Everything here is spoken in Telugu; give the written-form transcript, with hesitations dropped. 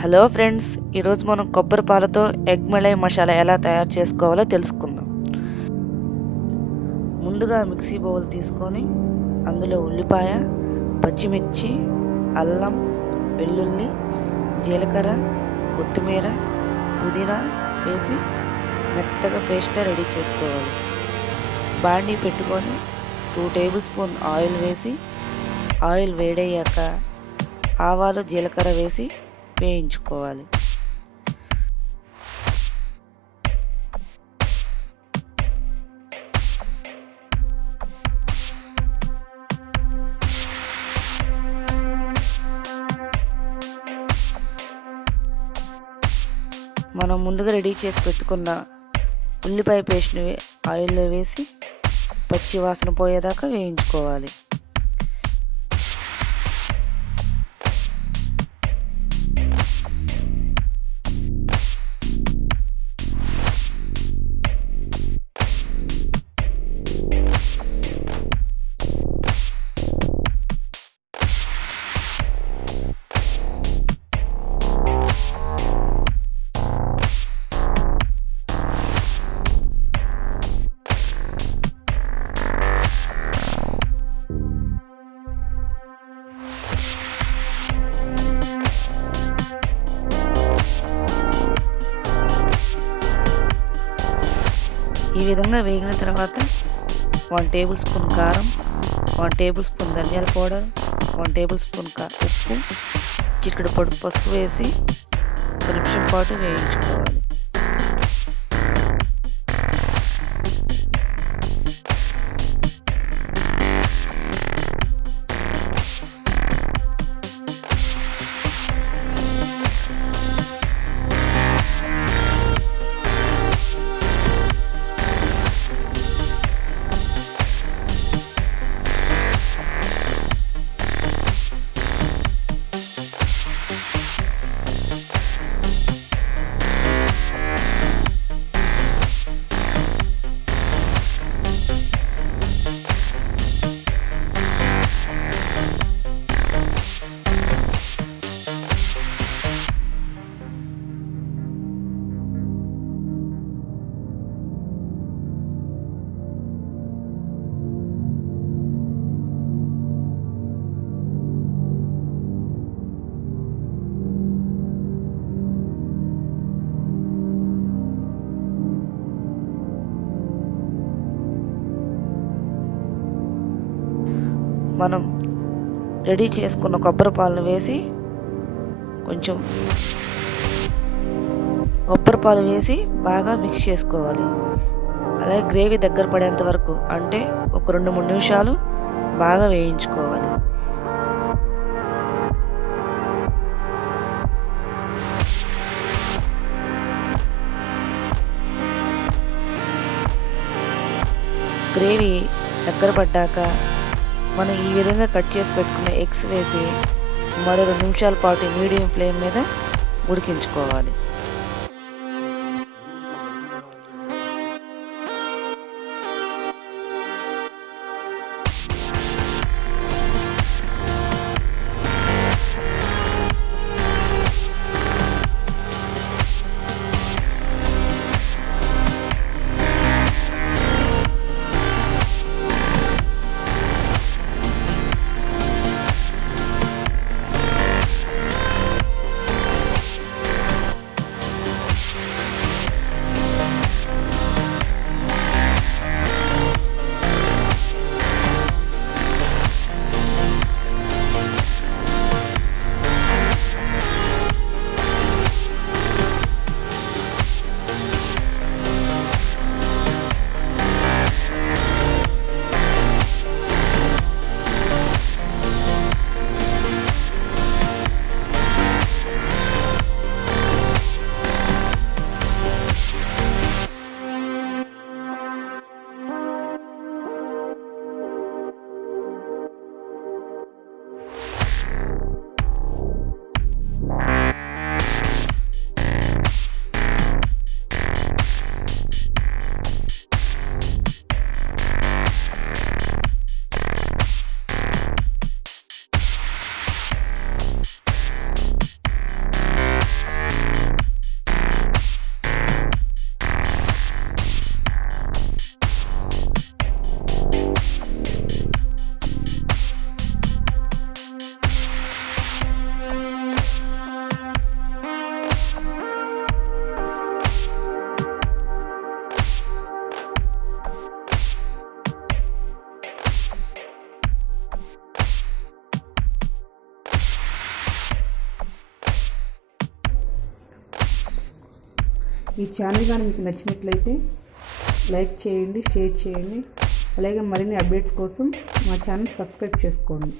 హలో ఫ్రెండ్స్, ఈరోజు మనం కొబ్బరి పాలతో ఎగ్ మలై మసాలా ఎలా తయారు చేసుకోవాలో తెలుసుకుందాం. ముందుగా మిక్సీ బౌల్ తీసుకొని అందులో ఉల్లిపాయ, పచ్చిమిర్చి, అల్లం, వెల్లుల్లి, జీలకర్ర, కొత్తిమీర, పుదీనా వేసి మెత్తగా పేస్ట్ రెడీ చేసుకోవాలి. బాండీ పెట్టుకొని 2 టేబుల్ స్పూన్ ఆయిల్ వేసి ఆయిల్ వేడయ్యాక ఆవాలు, జీలకర్ర వేసి వేయించుకోవాలి. మనం ముందుగా రెడీ చేసి పెట్టుకున్న ఉల్లిపాయ పేస్ట్ని ఆయిల్లో వేసి పచ్చి వాసన పోయేదాకా వేయించుకోవాలి. ఈ విధంగా వేగిన తర్వాత 1 టేబుల్ స్పూన్ కారం, 1 టేబుల్ స్పూన్ ధనియాల పౌడర్, 1 టేబుల్ స్పూన్ ఉప్పు, చిటికెడు పొడి పసుపు వేసి 1 నిమిషం పాటు వేయించుకోవాలి. మనం రెడీ చేసుకున్న కొబ్బరి పాలను వేసి కొబ్బరి పాలు వేసి బాగా మిక్స్ చేసుకోవాలి. అలాగే గ్రేవీ దగ్గర పడేంత వరకు, అంటే ఒక 2-3 నిమిషాలు బాగా వేయించుకోవాలి. గ్రేవీ దగ్గర పడ్డాక మనం ఈ విధంగా కట్ చేసి పెట్టుకున్న ఎగ్స్ వేసి మరో 2 నిమిషాల పాటు మీడియం ఫ్లేమ్ మీద ఉడికించుకోవాలి. ఈ ఛానల్ కానీ మీకు నచ్చినట్లయితే లైక్ చేయండి, షేర్ చేయండి. అలాగే మరిన్ని అప్డేట్స్ కోసం మా ఛానల్ సబ్స్క్రైబ్ చేసుకోండి.